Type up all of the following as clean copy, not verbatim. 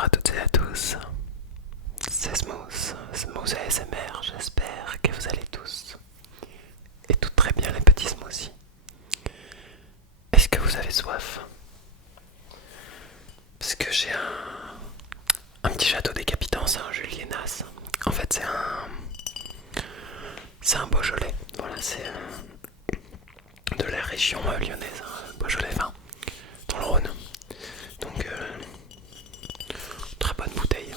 Bonjour à toutes et à tous, c'est Smooth ASMR, j'espère que vous allez tous et tout très bien les petits smoothies. Est-ce que vous avez soif? Parce que j'ai un petit château décapitant, c'est un Julienas. En fait c'est un Beaujolais, voilà c'est de la région lyonnaise, Beaujolais, enfin dans le Rhône. Donc très bonne bouteille.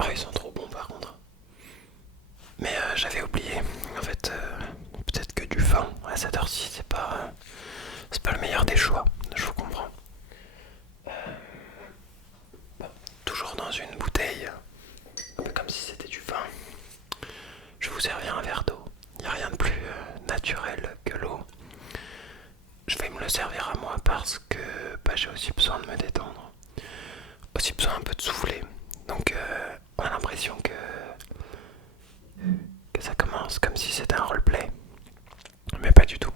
Oh, ils sont trop bons par contre. Mais j'avais oublié, en fait, peut-être que du vin à cette heure-ci, c'est pas le meilleur des choix, je vous comprends. Bon, toujours dans une bouteille, un peu comme si c'était du vin, je vais vous servir un verre d'eau. Il n'y a rien de plus naturel que l'eau. Je vais me le servir à moi parce que j'ai aussi besoin de me détendre, aussi besoin un peu de souffler. Donc on a l'impression que ça commence comme si c'était un roleplay. Mais pas du tout.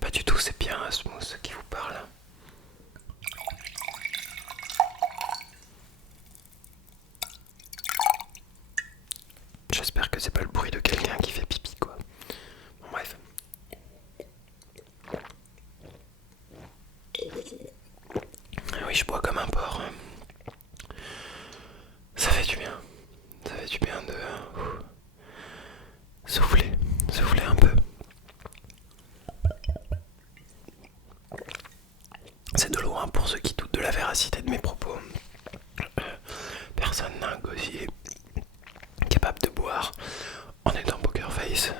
Pas du tout, c'est bien Smooth qui vous parle. J'espère que c'est pas le bruit de quelqu'un qui fait pipi quoi. Bon bref. Oui, je bois comme un porc. Ça fait du bien. Ça fait du bien de souffler. Souffler un peu. C'est de l'eau hein, pour ceux qui doutent de la véracité de mes propos. Personne n'a un gosier capable de boire en étant poker face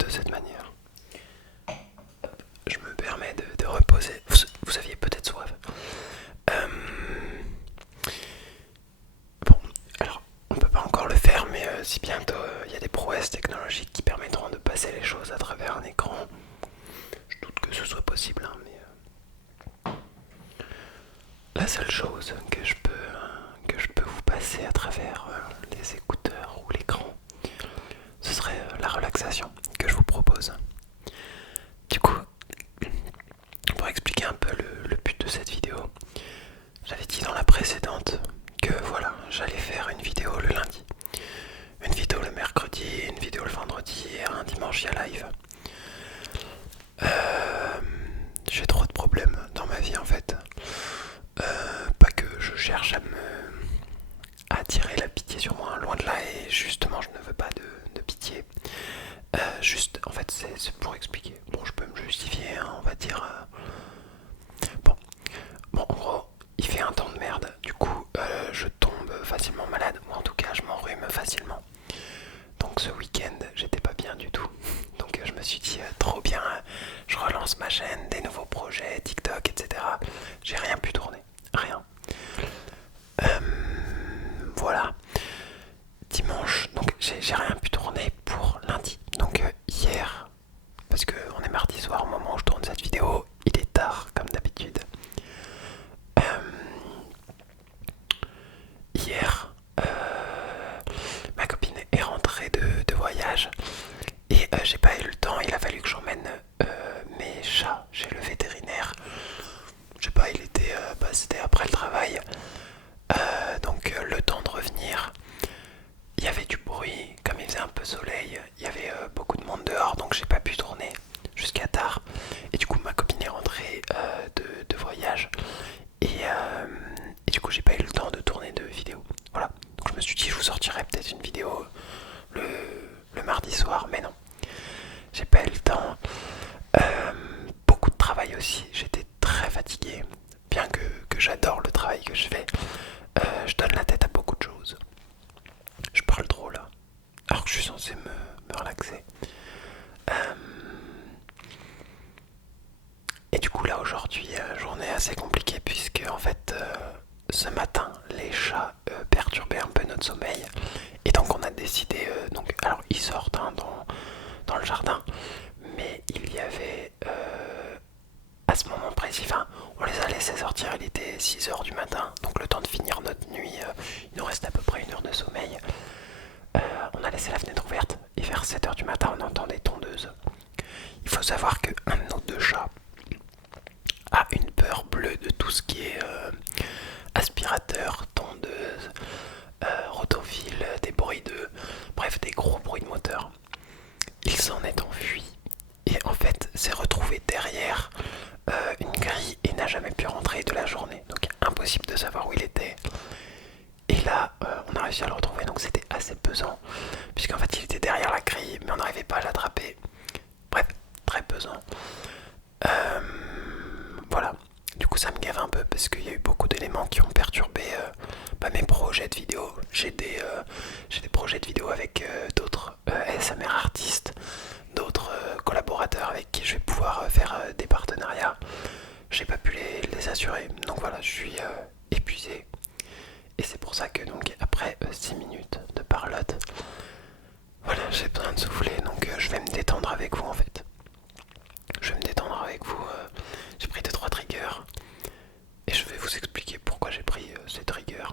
de cette manière. Je me permets de reposer. Vous aviez peut-être soif. Bon, alors on peut pas encore le faire, mais si bientôt il y a des prouesses technologiques qui permettront de passer les choses à travers un écran, je doute que ce soit possible, hein, mais la seule chose que je peux vous passer à travers les écouteurs ou l'écran, ce serait la relaxation que je vous propose. Du coup, pour expliquer un peu le but de cette vidéo, j'avais dit dans la précédente que voilà, j'allais faire une vidéo le lundi, une vidéo le mercredi, une vidéo le vendredi et un dimanche il y a live. J'ai trop de problèmes dans ma vie en fait. Pas que je cherche à attirer la pitié sur moi, loin de là, et justement je ne veux pas de pitié. Juste en fait c'est pour expliquer. Bon, je peux me justifier, hein, on va dire. Bon, en gros, il fait un temps de merde, du coup je tombe facilement malade, ou en tout cas je m'enrhume facilement. Donc ce week-end j'étais pas bien du tout. Donc je me suis dit trop bien, je relance ma chaîne, des nouveaux projets, TikTok, etc. J'ai rien pu tourner, rien. Voilà. Dimanche, donc j'ai rien pu tourner pour lundi. Donc hier, parce qu'on est mardi soir au moment où je tourne cette vidéo, il est tard comme d'habitude. Hier, ma copine est rentrée de voyage et j'ai pas eu le temps, il a fallu que j'emmène mes chats chez le vétérinaire. Je sais pas, c'était après le travail. Donc le temps de revenir, il y avait du bruit, comme il faisait un peu soleil, il y avait beaucoup de monde dehors, donc j'ai pas pu tourner jusqu'à tard. Et du coup ma copine est rentrée de voyage et du coup j'ai pas eu le temps de tourner de vidéo. Voilà, donc je me suis dit je vous sortirai peut-être une vidéo le mardi soir, mais non, j'ai pas eu le temps. Beaucoup de travail aussi, j'étais très fatigué, bien que j'adore le travail que je fais. Je donne la tête à beaucoup de choses. Je parle trop là, alors que je suis censé me relaxer. Et du coup là aujourd'hui, journée assez compliquée puisque en fait ce matin les chats perturbaient un peu notre sommeil. Et donc on a décidé, donc alors ils sortent hein, dans le jardin, mais il y avait à ce moment précis, enfin on les a laissés sortir, il était 6h du matin, donc le temps de finir notre nuit, il nous reste à peu près 1 heure de sommeil. On a laissé la fenêtre ouverte et vers 7h du matin on entend des tondeuses. Il faut savoir qu'un de nos deux chats coup ça me gave un peu parce qu'il y a eu beaucoup d'éléments qui ont perturbé mes projets de vidéo. J'ai des projets de vidéo avec d'autres ASMR artistes, d'autres collaborateurs avec qui je vais pouvoir faire des partenariats. J'ai pas pu les assurer, donc voilà, je suis épuisé. Et c'est pour ça que donc après 6 minutes de parlotte, voilà, j'ai besoin de souffler, donc je vais me détendre avec vous en fait. Je vais me détendre avec vous. J'ai pris 2-3 triggers et je vais vous expliquer pourquoi j'ai pris ces triggers.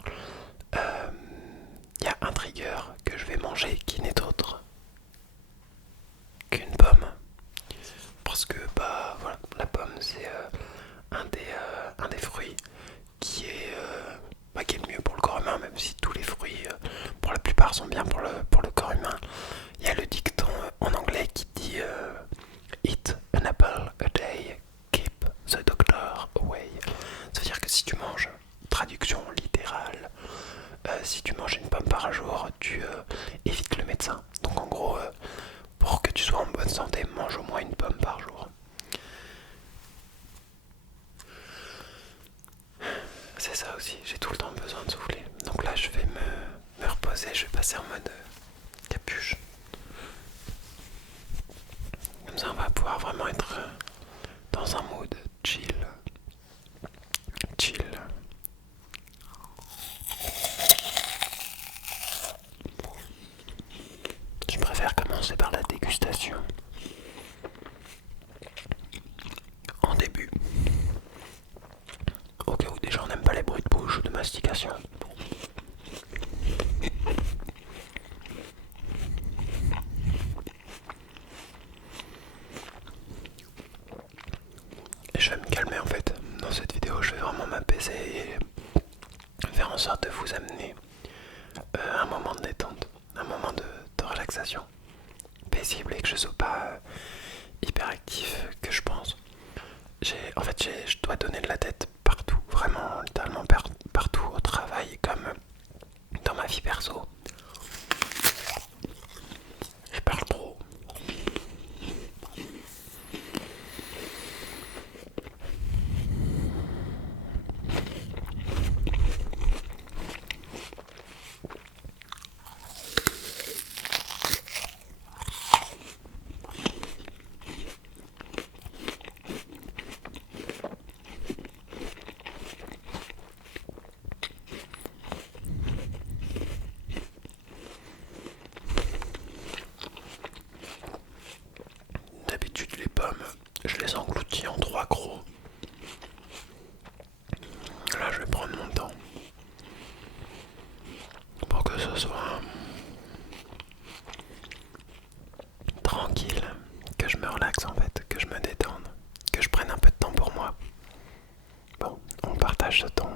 Il y a un trigger que je vais manger qui n'est autre qu'une pomme. Parce que bah voilà, la pomme c'est un des fruits qui est le mieux pour le corps humain, même si tous les fruits pour la plupart sont bien pour le corps humain. Il y a le dicton en anglais qui dit Eat an apple a day, keep the doctor away. Ça veut dire que si tu manges, traduction littérale, si tu manges une pomme par jour, tu évites le médecin. Donc en gros, pour que tu sois en bonne santé, mange au moins une pomme par jour. C'est ça aussi, j'ai tout le temps besoin de souffler. Donc là, je vais me reposer, je vais passer en mode capuche. Comme ça, on va pouvoir vraiment être dans un mood chill. Chill. Je préfère commencer par la dégustation. En début. Au cas où des gens n'aiment pas les bruits de bouche ou de mastication. Et je vais me calmer en fait. Dans cette vidéo, je vais vraiment m'apaiser et faire en sorte de vous amener un moment de détente, un moment de relaxation paisible et que je sois pas hyper actif que je pense. Je dois donner de la tête partout, vraiment littéralement partout, au travail comme dans ma vie perso. Je parle trop. D'habitude les pommes, je les engloutis en 3 gros. Là je vais prendre mon temps pour que ce soit tranquille, que je me relaxe en fait, que je me détende, que je prenne un peu de temps pour moi. Bon, on partage ce temps.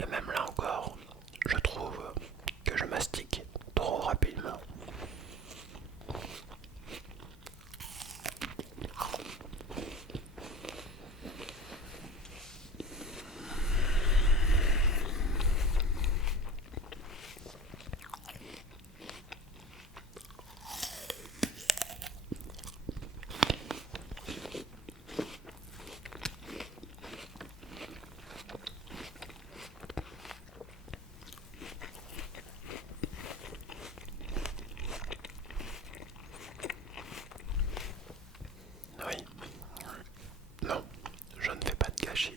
Et même là encore, je trouve que je mastique trop rapidement. Oui, non, je ne fais pas de gâchis.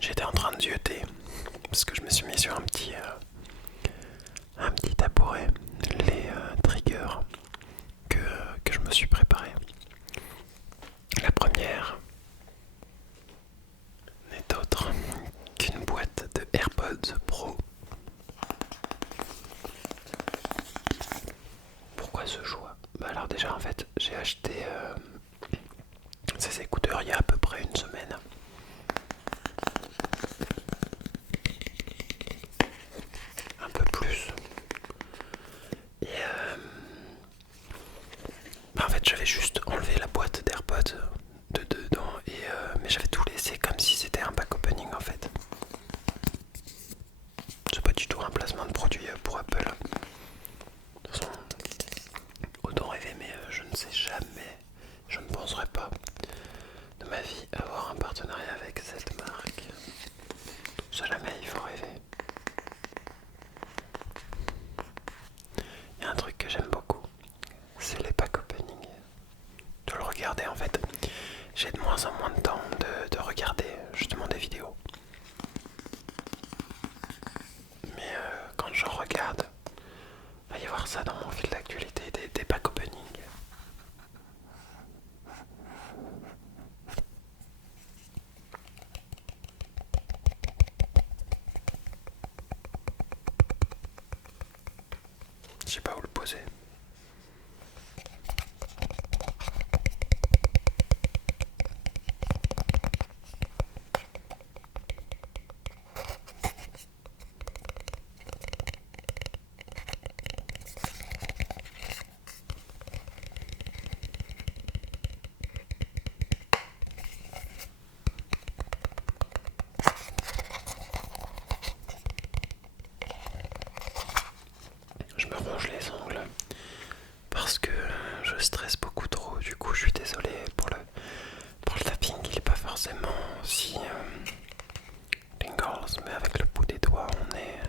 J'étais en train de zioter parce que je me suis mis sur un petit tabouret les triggers que je me suis préparé. La première j'ai acheté ces écouteurs il y a à peu près une semaine. Un peu plus. Et en fait j'avais juste enlevé la boîte d'AirPods de dedans mais j'avais tout laissé comme si c'était un pack opening en fait. C'est pas du tout un placement de produit pour Apple. De toute façon, autant rêver, mais je ne sais jamais, je ne penserai pas de ma vie avoir un partenariat avec cette marque. Jamais, il faut rêver. Il y a un truc que j'aime beaucoup, c'est les pack opening. De le regarder en fait. J'ai de moins en moins de temps de regarder justement des vidéos. Mais quand j'en regarde, il va y avoir ça dans mon fil d'actualité, des pack opening. Je sais pas où le poser. Je me ronge les ongles parce que je stresse beaucoup trop. Du coup, je suis désolé pour le tapping. Il est pas forcément si tingles, mais avec le bout des doigts, on est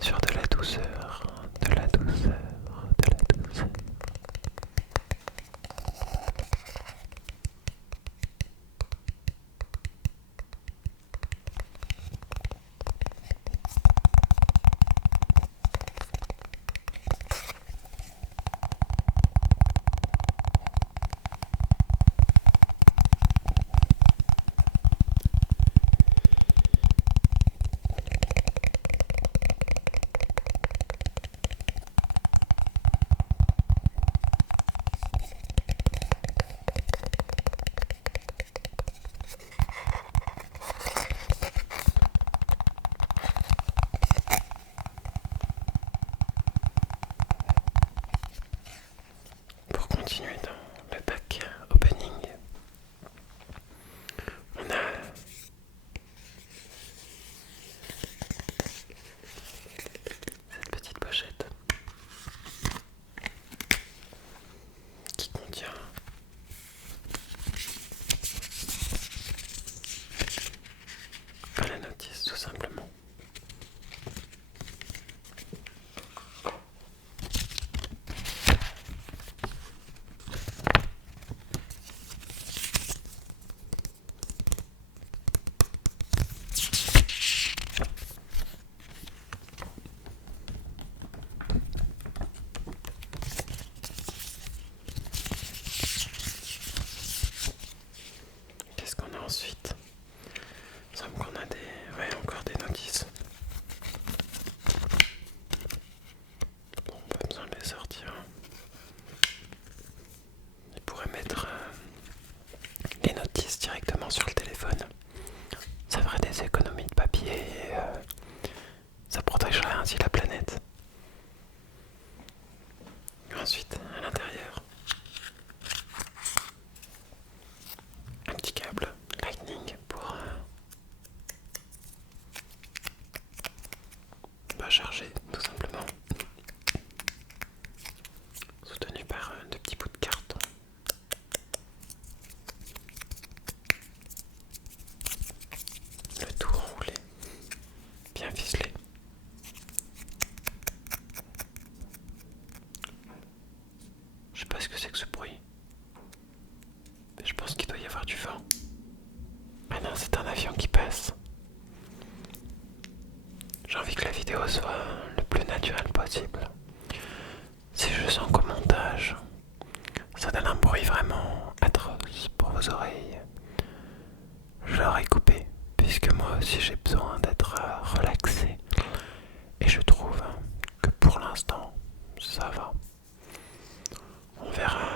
sur de la douceur, de la douceur, de la douceur. Pour continuer dans le pack opening, on a cette petite pochette qui contient la notice tout simplement. Qu'est-ce qu'on a ensuite? Il semble qu'on a encore des notices. Bon, pas besoin de les sortir. On pourrait mettre les notices directement sur le téléphone. Ça ferait des économies de papier et ça protégerait ainsi la planète. Ensuite, à l'intérieur, un petit câble Lightning pour charger tout simplement. Soutenu par de petits bouts de carton. Le tout enroulé, bien ficelé. Je sais pas ce que c'est que ce bruit. Mais je pense qu'il doit y avoir du vent. Ah non, c'est un avion qui passe. J'ai envie que la vidéo soit le plus naturelle possible. Si je sens qu'au montage, ça donne un bruit vraiment atroce pour vos oreilles, je l'aurais coupé, puisque moi aussi j'ai besoin d'être relaxé. Et je trouve que pour l'instant, ça va. On verra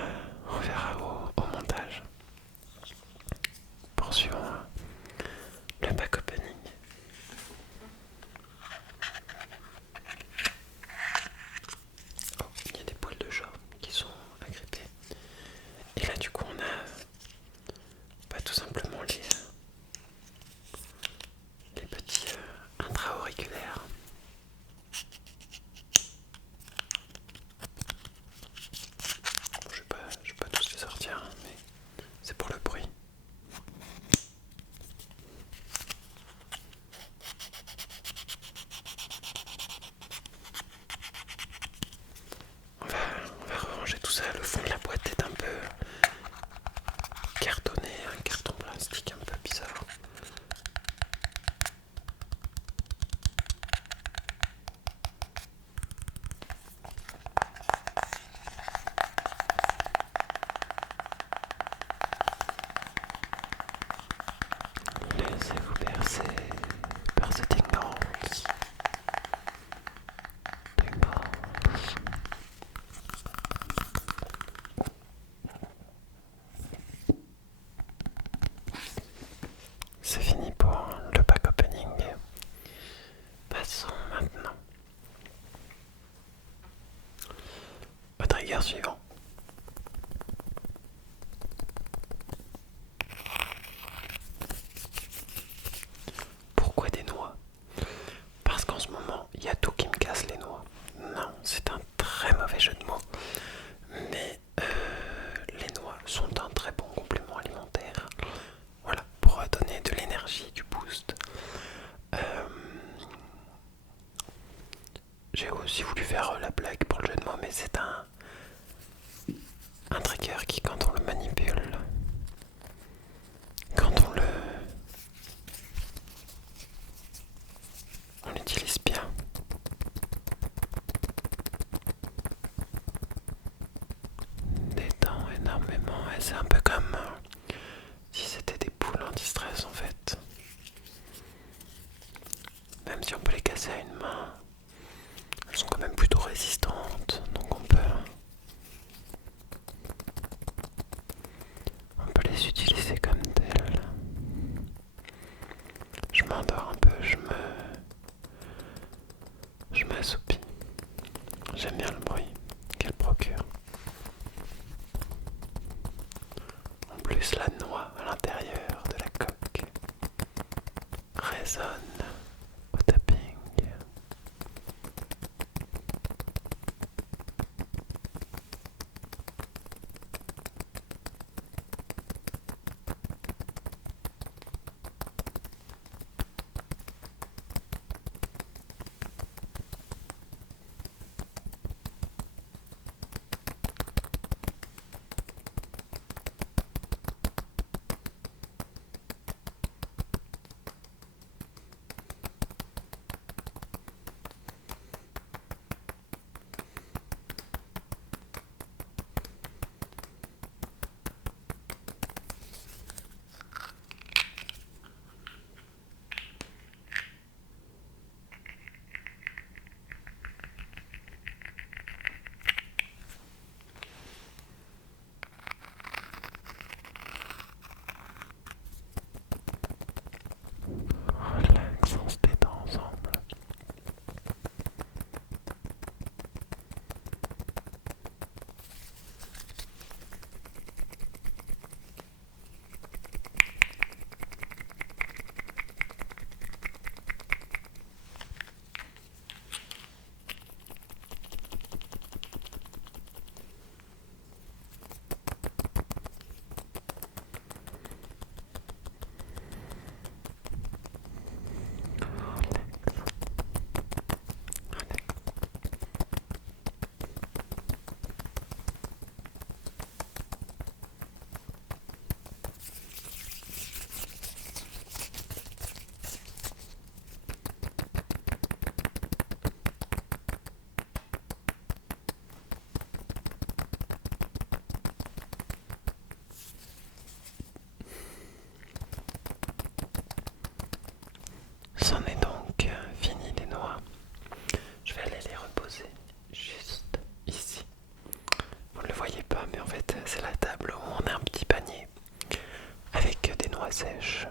Ouais, c'est un peu comme si c'était des poules anti-stress en fait. Même si on peut les casser à une main, elles sont quand même plutôt résistantes, donc on peut les utiliser comme telles. Je m'endors un peu, je m'assoupis. J'aime bien le bruit qu'elle procure. En plus, la noix à l'intérieur de la coque résonne au tapping. Relax, on se détend ensemble. C'en est donc fini les noix. Je vais aller les reposer juste ici. Vous ne le voyez pas, mais en fait, c'est la table où on a un petit panier avec des noix sèches.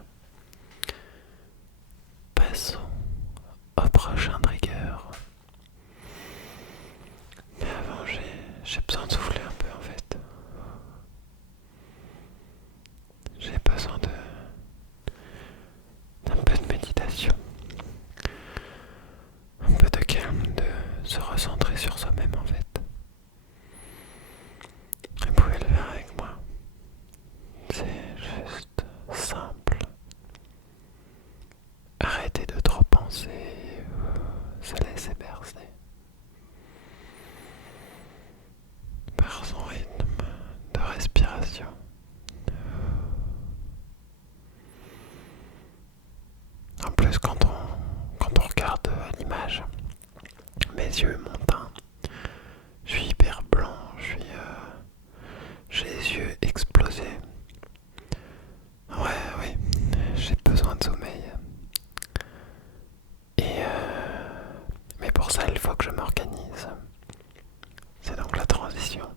Passons au prochain trigger. Mais avant, j'ai besoin de souffler un peu en fait. J'ai besoin d'un peu de méditation, un peu de calme, de se recentrer sur soi-même en fait. Vous pouvez le faire avec moi. C'est juste simple. Arrêtez de trop penser, se laisser bercer par son rythme de respiration. En plus, quand on regarde l'image, mes yeux, mon teint, je suis hyper blanc, j'ai les yeux explosés. Ouais, oui, j'ai besoin de sommeil. Mais pour ça, il faut que je m'organise. C'est donc la transition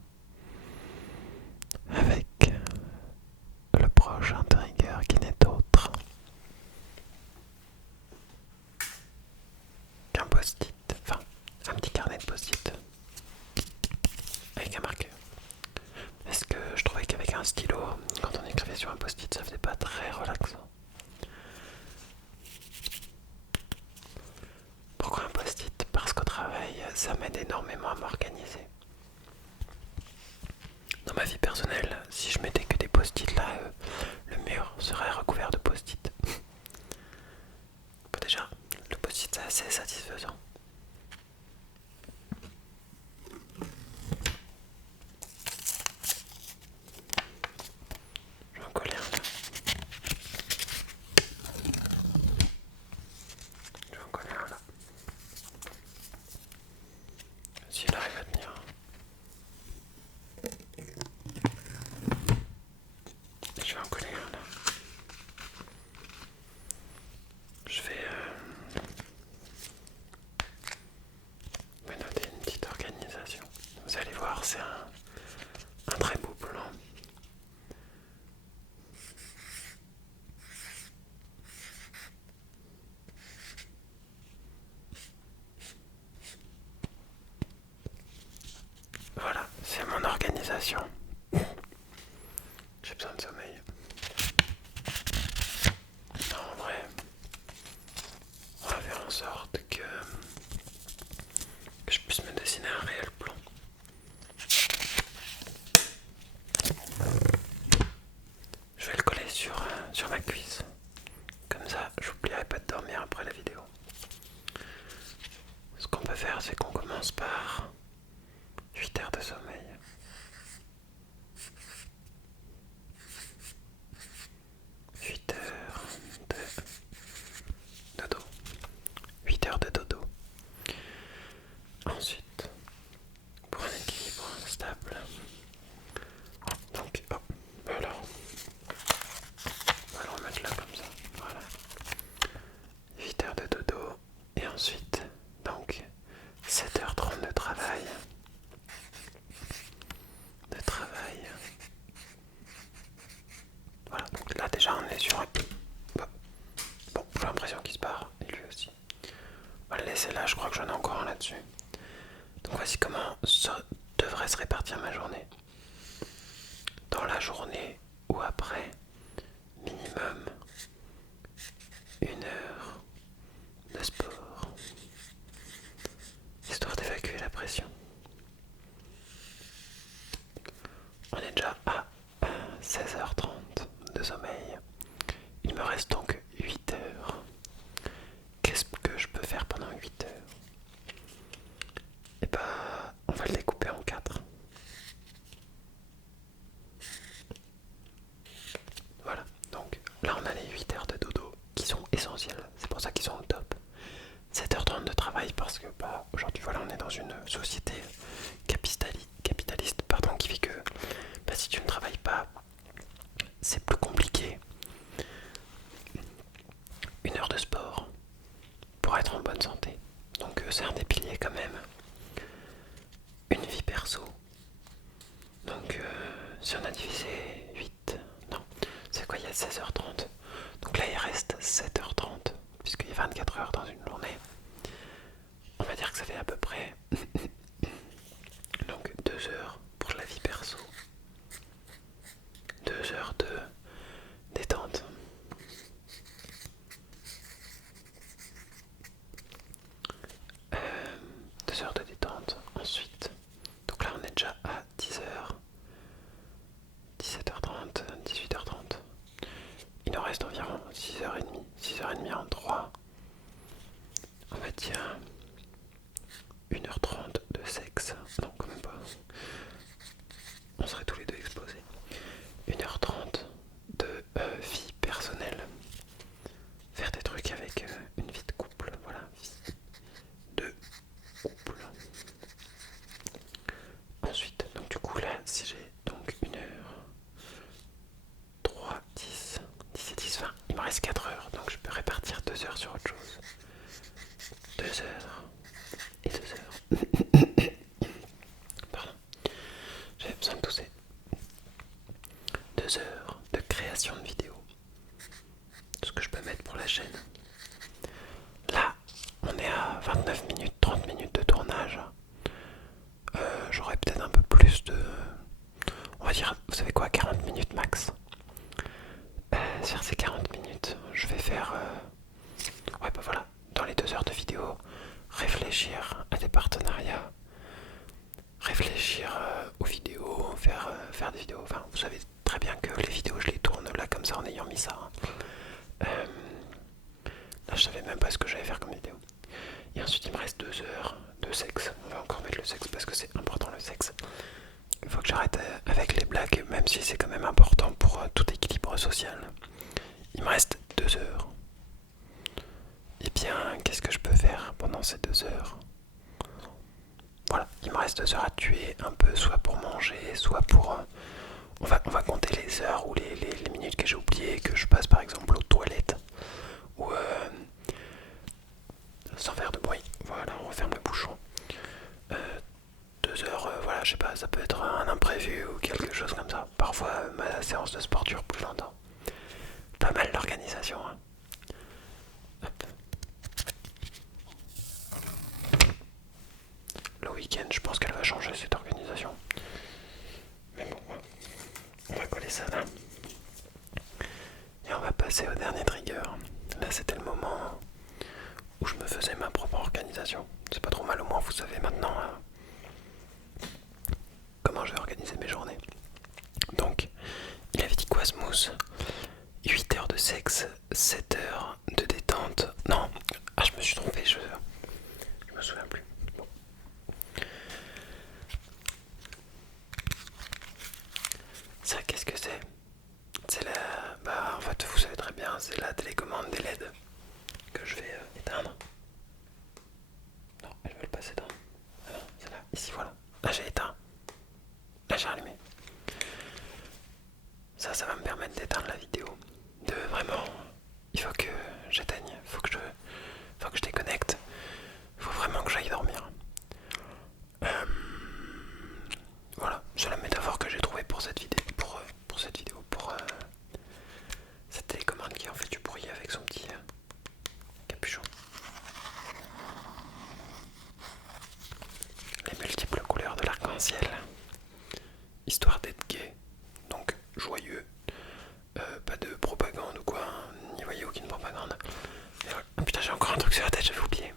avec le prochain trigger qui n'est autre qu'un post-it, enfin un petit carnet de post-it avec un marqueur. Est-ce que je trouvais qu'avec un stylo, quand on écrivait sur un post-it, ça faisait pas très relaxant? Pourquoi un post-it? Parce qu'au travail, ça m'aide énormément à m'organiser. Dans ma vie personnelle, si je mettais que des post-it là, le mur serait recouvert de post-it. Déjà, le post-it c'est assez satisfaisant. Je vais en coller un là. Je vais en coller un là. S'il arrive à tenir. l'organisation. J'ai besoin de sommeil. Non, en vrai, on va faire en sorte que je puisse me dessiner un réel plan. Je vais le coller sur ma cuisse. Comme ça, j'oublierai pas de dormir après la vidéo. Ce qu'on peut faire, c'est qu'on commence par 8 heures de sommeil. 8 heures de dodo. 8 heures de dodo. Ensuite, pour un équilibre stable. Donc, hop, alors. On va le remettre là comme ça. Voilà. 8 heures de dodo. Et ensuite, donc, 7h30 de travail. Voilà, donc là déjà on est sur un... Bon, j'ai l'impression qu'il se barre, et lui aussi. On va le laisser là, je crois que j'en ai encore un là-dessus. Donc voici comment devrait se répartir ma journée. Dans la journée ou après, minimum 1 heure de sport, histoire d'évacuer la pression. On est déjà à 16h30 de sommeil. Il me reste donc 8 heures. Qu'est-ce que je peux faire pendant 8 heures? Et bah, on va le découper en 4. Voilà, donc là on a les 8 heures de dodo qui sont essentielles, c'est pour ça qu'ils sont au top. 7h30 de travail parce que bah, aujourd'hui voilà, on est dans une société capitaliste pardon, qui fait que bah, si tu ne travailles pas, c'est plus compliqué. 1 heure de sport pour être en bonne santé, donc c'est un des piliers quand même. Une vie perso, donc si on a divisé 8, non, c'est quoi, il y a 16h30, donc là il reste 7h30 puisqu'il y a 24 heures dans une journée. On va dire que ça fait à peu près donc 2 heures pour la vie perso, 2 heures de détente. Euh, 2 heures de détente. Ensuite, donc là on est déjà à 10h, 17h30, 18h30. Il nous reste environ 6h30, 6h30 en 3. On va dire 1h30 de sexe. Non, quand même pas. On serait tous les deux exposés. 1h30 de vie personnelle. Faire des trucs avec une vie de couple. Voilà, vie de couple. Ensuite, donc du coup là, si j'ai donc 1 heure, 3, 10, 10 et 10, 20, il me reste 4 heures, donc je peux répartir 2 heures sur autre chose. 2 heures et 2 heures. Pardon, j'avais besoin de tousser. 2 heures de création de vidéos. Ce que je peux mettre pour la chaîne. Là, on est à 29 minutes, 30 minutes de tournage. J'aurais peut-être un peu plus de... On va dire, vous savez quoi, 40 minutes max. Sur ces 40 minutes, je vais faire... ouais, bah voilà, dans les 2 heures de vidéo, réfléchir à des partenariats, réfléchir aux vidéos, faire des vidéos. Enfin, vous savez très bien que les vidéos, je les tourne là comme ça en ayant mis ça. Là, je savais même pas ce que j'allais faire comme vidéo. Et ensuite, il me reste 2 heures de sexe. On va encore mettre le sexe parce que c'est important le sexe. Il faut que j'arrête avec les blagues, même si c'est quand même important pour tout équilibre social. Il me reste 2 heures. Et bien, qu'est-ce que je peux faire pendant ces 2 heures? Voilà, il me reste 2 heures à tuer un peu, soit pour manger, soit pour... on va compter les heures ou les minutes que j'ai oubliées, que je passe par exemple aux toilettes. Ou sans faire de bruit. Voilà, on referme le bouchon. 2 heures, voilà, je sais pas, ça peut être un imprévu ou quelque chose comme ça. Parfois, ma séance de sport dure plus longtemps. Pas mal l'organisation, hein. Hop. Le week-end, je pense qu'elle va changer cette organisation. installer ça là. Et on va passer au dernier trigger. Là c'était le moment où je me faisais ma propre organisation. C'est pas trop mal, au moins vous savez maintenant comment je vais organiser mes journées. Donc, il avait dit quoi Smooth? 8 heures de sexe, 7 heures de détente. Non, ah je me suis trompé, je me souviens plus. Bon. Ça, qu'est-ce que c'est? C'est la... Bah en fait vous savez très bien, c'est la télécommande des LED que je vais éteindre. Non, elles veulent pas s'éteindre. Ah non, c'est là, ici voilà. Là j'ai éteint. Là j'ai allumé. Ça va me permettre d'éteindre la vidéo. De vraiment... Il faut que j'éteigne, faut que je déconnecte. Il faut vraiment que j'aille dormir. Voilà, c'est la métaphore que j'ai trouvée pour cette vidéo. Pour cette vidéo, pour cette télécommande qui en fait du bruit avec son petit capuchon. Les multiples couleurs de l'arc-en-ciel. Histoire d'être gai, donc joyeux. Pas de propagande ou quoi, n'y voyez aucune propagande. Oh putain, j'ai encore un truc sur la tête, j'avais oublié.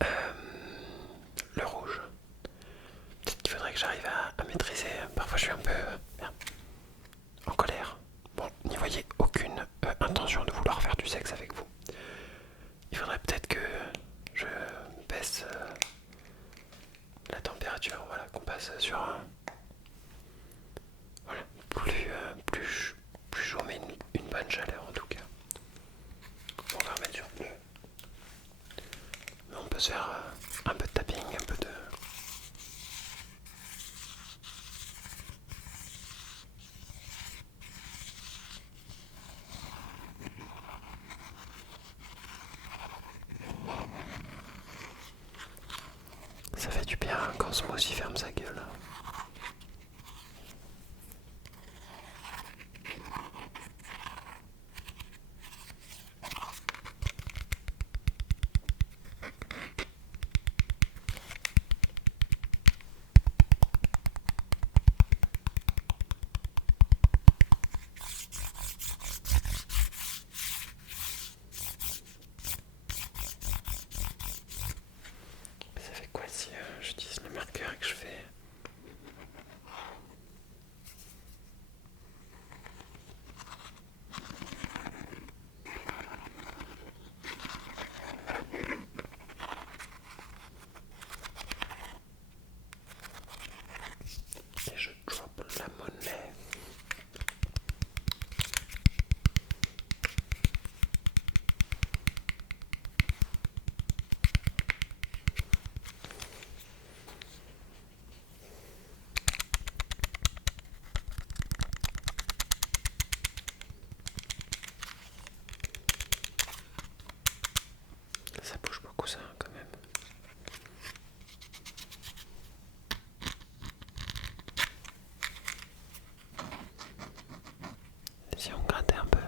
Le rouge. Peut-être qu'il faudrait que j'arrive à maîtriser. Parfois je suis un peu en colère. Bon, n'y voyez aucune intention de vouloir faire du sexe avec vous. Il faudrait peut-être que je baisse la température, voilà, qu'on passe sur un... Voilà, plus chaud, mais une bonne chaleur en tout cas. On va remettre sur bleu. Mais on peut se faire un peu de tapping, un peu de... Ça fait du bien quand Smoothie ferme sa gueule. Ça fait quoi si j'utilise le marqueur et que je fais... Et je drop la monnaie. Ça bouge beaucoup ça quand même. Et si on grattait un peu?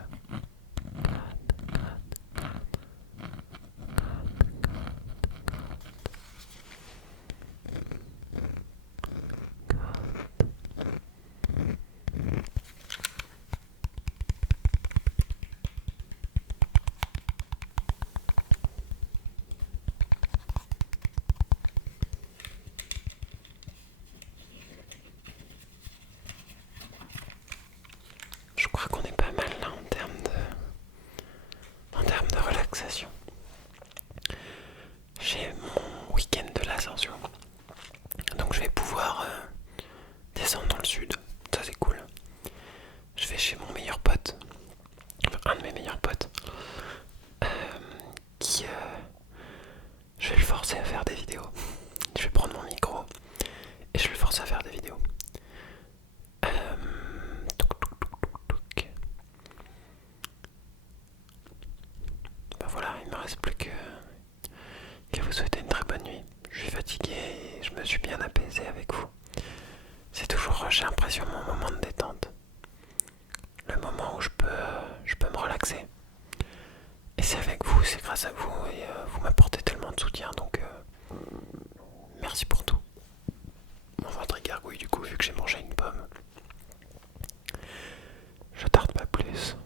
Je crois qu'on est pas mal là en termes de relaxation. J'ai mon week-end de l'ascension. Donc je vais pouvoir descendre dans le sud. Ça c'est cool. Je vais chez mon meilleur pote. Enfin, un de mes meilleurs potes. Qui... je vais le forcer à faire des vidéos. Je vais prendre mon micro et je vais le forcer à faire des vidéos. Ben voilà, il me reste plus que vous souhaiter une très bonne nuit. Je suis fatigué et je me suis bien apaisé avec vous. C'est toujours, j'ai l'impression, mon moment de détente. Le moment où je peux me relaxer. Et c'est avec vous, c'est grâce à vous et vous m'apportez tellement de soutien, donc merci pour tout. Mon ventre est gargouille du coup vu que j'ai mangé une pomme. plus.